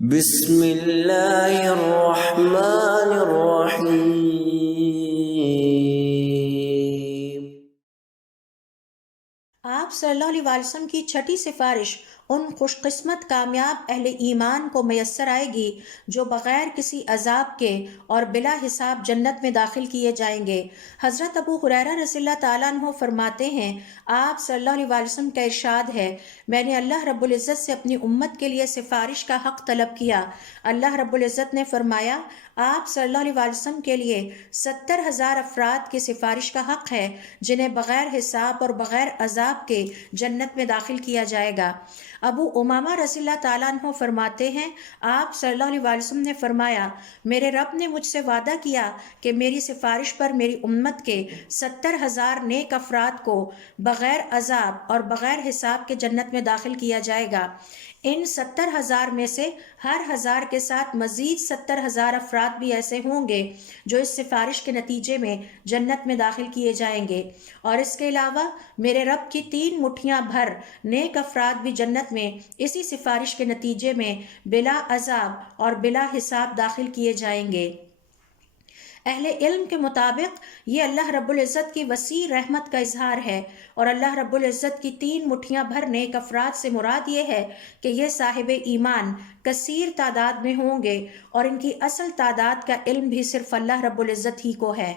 بسم اللہ الرحمن الرحیم۔ آپ صلی اللہ علیہ وسلم کی چھٹی سفارش ان خوش قسمت کامیاب اہل ایمان کو میسر آئے گی جو بغیر کسی عذاب کے اور بلا حساب جنت میں داخل کیے جائیں گے۔ حضرت ابو ہریرہ رضی اللہ تعالیٰ عنہ فرماتے ہیں، آپ صلی اللہ علیہ وسلم کا ارشاد ہے، میں نے اللہ رب العزت سے اپنی امت کے لیے سفارش کا حق طلب کیا۔ اللہ رب العزت نے فرمایا، آپ صلی اللہ علیہ وسلم کے لیے 70,000 افراد کی سفارش کا حق ہے جنہیں بغیر حساب اور بغیر عذاب کے جنت میں داخل کیا جائے گا۔ ابو امامہ رضی اللہ تعالیٰ عنہ فرماتے ہیں، آپ صلی اللہ علیہ وسلم نے فرمایا، میرے رب نے مجھ سے وعدہ کیا کہ میری سفارش پر میری امت کے 70,000 نیک افراد کو بغیر عذاب اور بغیر حساب کے جنت میں داخل کیا جائے گا۔ ان 70,000 میں سے ہر 1000 کے ساتھ مزید 70,000 افراد بھی ایسے ہوں گے جو اس سفارش کے نتیجے میں جنت میں داخل کیے جائیں گے، اور اس کے علاوہ میرے رب کی 3 مٹھیاں بھر نیک افراد بھی جنت میں اسی سفارش کے نتیجے میں بلا عذاب اور بلا حساب داخل کیے جائیں گے۔ اہل علم کے مطابق یہ اللہ رب العزت کی وسیع رحمت کا اظہار ہے، اور اللہ رب العزت کی 3 مٹھیاں بھر نیک افراد سے مراد یہ ہے کہ یہ صاحب ایمان کثیر تعداد میں ہوں گے، اور ان کی اصل تعداد کا علم بھی صرف اللہ رب العزت ہی کو ہے۔